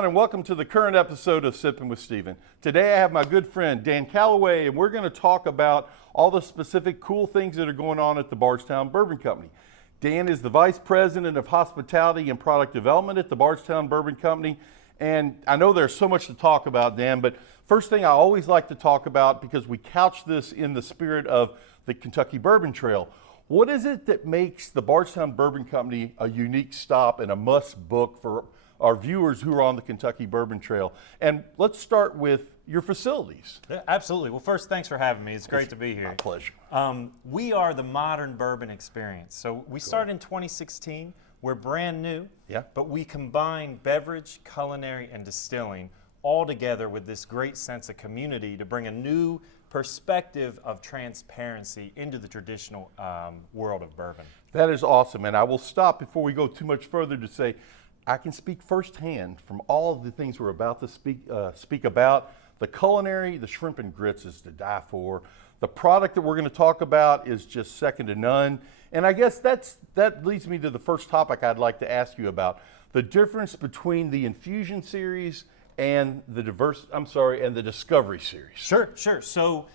everyone, and welcome to the current episode of Sippin with Steven. Today I have my good friend Dan Callaway, and we're going to talk about all the specific cool things that are going on at the Bardstown Bourbon Company. Dan is the Vice President of Hospitality and Product Development at the Bardstown Bourbon Company, and I know there's so much to talk about, Dan, but first thing I always like to talk about, because we couch this in the spirit of the Kentucky Bourbon Trail, what is it that makes the Bardstown Bourbon Company a unique stop and a must book for our viewers who are on the Kentucky Bourbon Trail? And let's start with your facilities. Yeah, absolutely. Well, first, thanks for having me. It's great to be here. My pleasure. We are the modern bourbon experience. So we started in 2016. We're brand new, but we combine beverage, culinary, and distilling all together with this great sense of community to bring a new perspective of transparency into the traditional world of bourbon. That is awesome. And I will stop before we go too much further to say, I can speak firsthand from all of the things we're about to speak about. The culinary, the shrimp and grits is to die for. The product that we're going to talk about is just second to none. And I guess that leads me to the first topic I'd like to ask you about. The difference between the Infusion Series and the Discovery Series. Sure. So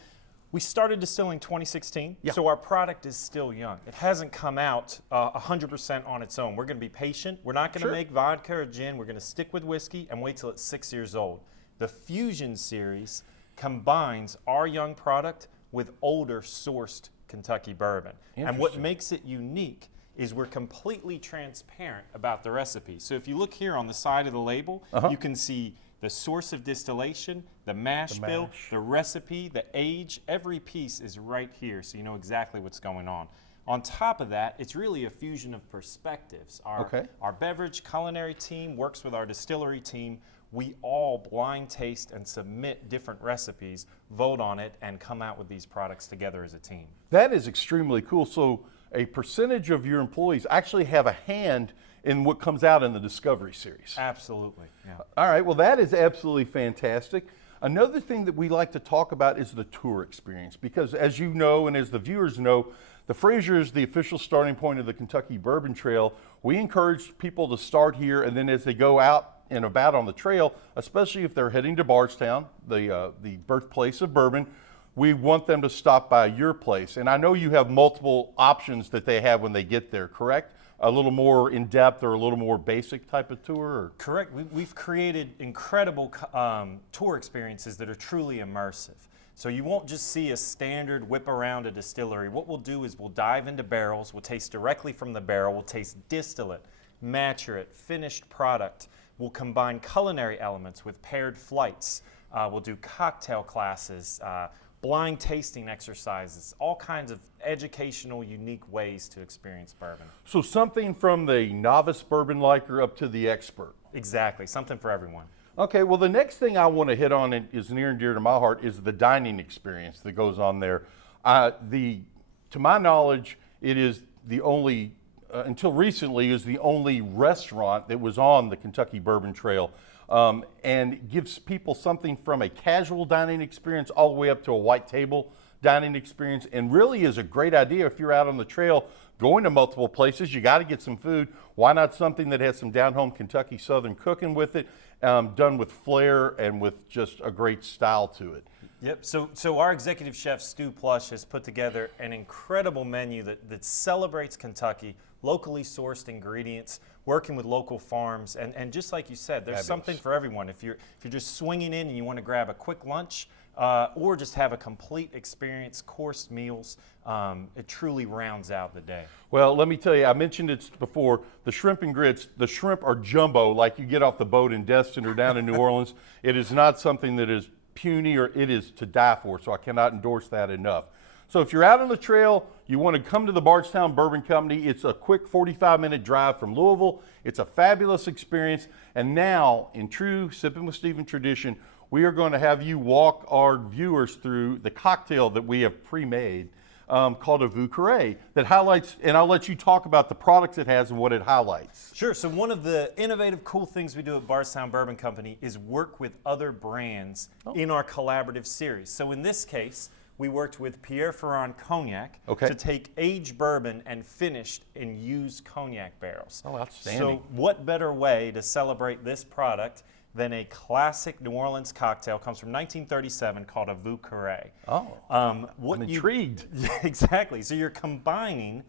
we started distilling 2016, so our product is still young. It hasn't come out 100% on its own. We're going to be patient. We're not going to make vodka or gin. We're going to stick with whiskey and wait till it's 6 years old. The Fusion Series combines our young product with older sourced Kentucky bourbon. And what makes it unique is we're completely transparent about the recipe. So if you look here on the side of the label, you can see the source of distillation, the mash bill, the recipe, the age, every piece is right here, so you know exactly what's going on. On top of that, it's really a fusion of perspectives. Our beverage culinary team works with our distillery team. We all blind taste and submit different recipes, vote on it, and come out with these products together as a team. That is extremely cool. So a percentage of your employees actually have a hand in what comes out in the Discovery Series. Absolutely, yeah. All right, well, that is absolutely fantastic. Another thing that we like to talk about is the tour experience, because as you know, and as the viewers know, the Fraser is the official starting point of the Kentucky Bourbon Trail. We encourage people to start here, and then as they go out and about on the trail, especially if they're heading to Bardstown, the birthplace of bourbon, we want them to stop by your place. And I know you have multiple options that they have when they get there, correct? A little more in-depth or a little more basic type of tour? Or? Correct. We've created incredible tour experiences that are truly immersive. So you won't just see a standard whip around a distillery. What we'll do is we'll dive into barrels, we'll taste directly from the barrel, we'll taste distillate, maturate, finished product. We'll combine culinary elements with paired flights. We'll do cocktail classes, blind tasting exercises, all kinds of educational, unique ways to experience bourbon. So something from the novice bourbon liker up to the expert. Exactly, something for everyone. Okay, well, the next thing I want to hit on and is near and dear to my heart is the dining experience that goes on there. To my knowledge, it is the only, until recently, is the only restaurant that was on the Kentucky Bourbon Trail. And gives people something from a casual dining experience all the way up to a white table dining experience, and really is a great idea if you're out on the trail going to multiple places. You got to get some food. Why not something that has some down-home Kentucky Southern cooking with it, done with flair and with just a great style to it? Yep, so our executive chef, Stu Plush, has put together an incredible menu that celebrates Kentucky, locally sourced ingredients, working with local farms, and just like you said, there's something for everyone. If you're just swinging in and you want to grab a quick lunch, or just have a complete experience, coursed meals, it truly rounds out the day. Well, let me tell you, I mentioned it before, the shrimp and grits, the shrimp are jumbo like you get off the boat in Destin or down in New Orleans. It is not something that is puny, or it is to die for, so I cannot endorse that enough. So if you're out on the trail, you want to come to the Bardstown Bourbon Company. It's a quick 45-minute drive from Louisville. It's a fabulous experience. And now, in true Sippin' with Steven tradition, we are going to have you walk our viewers through the cocktail that we have pre-made called a Vieux Carrés that highlights, and I'll let you talk about the products it has and what it highlights. Sure. So one of the innovative, cool things we do at Bardstown Bourbon Company is work with other brands in our collaborative series. So in this case, we worked with Pierre Ferrand Cognac to take aged bourbon and finished in used cognac barrels. Oh, outstanding. So what better way to celebrate this product than a classic New Orleans cocktail. Comes from 1937 called a Vieux Carrés. Oh, I'm intrigued. Exactly. So you're combining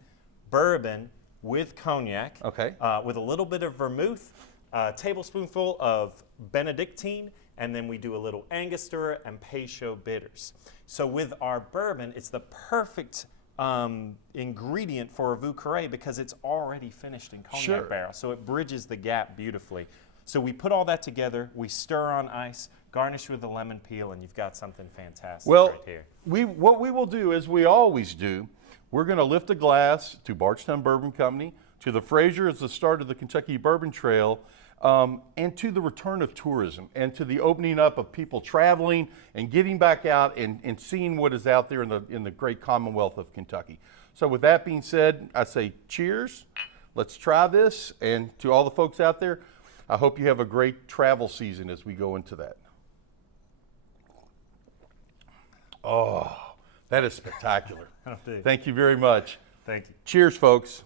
bourbon with cognac, Okay. with a little bit of vermouth, a tablespoonful of Benedictine, and then we do a little Angostura and Peychaud bitters. So with our bourbon, it's the perfect ingredient for a Vieux Carrés because it's already finished in cognac barrel. So it bridges the gap beautifully. So we put all that together, we stir on ice, garnish with a lemon peel, and you've got something fantastic right here. What we will do, as we always do, we're going to lift a glass to Bardstown Bourbon Company, to the Fraser as the start of the Kentucky Bourbon Trail, and to the return of tourism, and to the opening up of people traveling and getting back out and seeing what is out there in the great Commonwealth of Kentucky. So with that being said, I say cheers. Let's try this. And to all the folks out there, I hope you have a great travel season as we go into that. Oh, that is spectacular. Thank you very much. Thank you. Cheers, folks.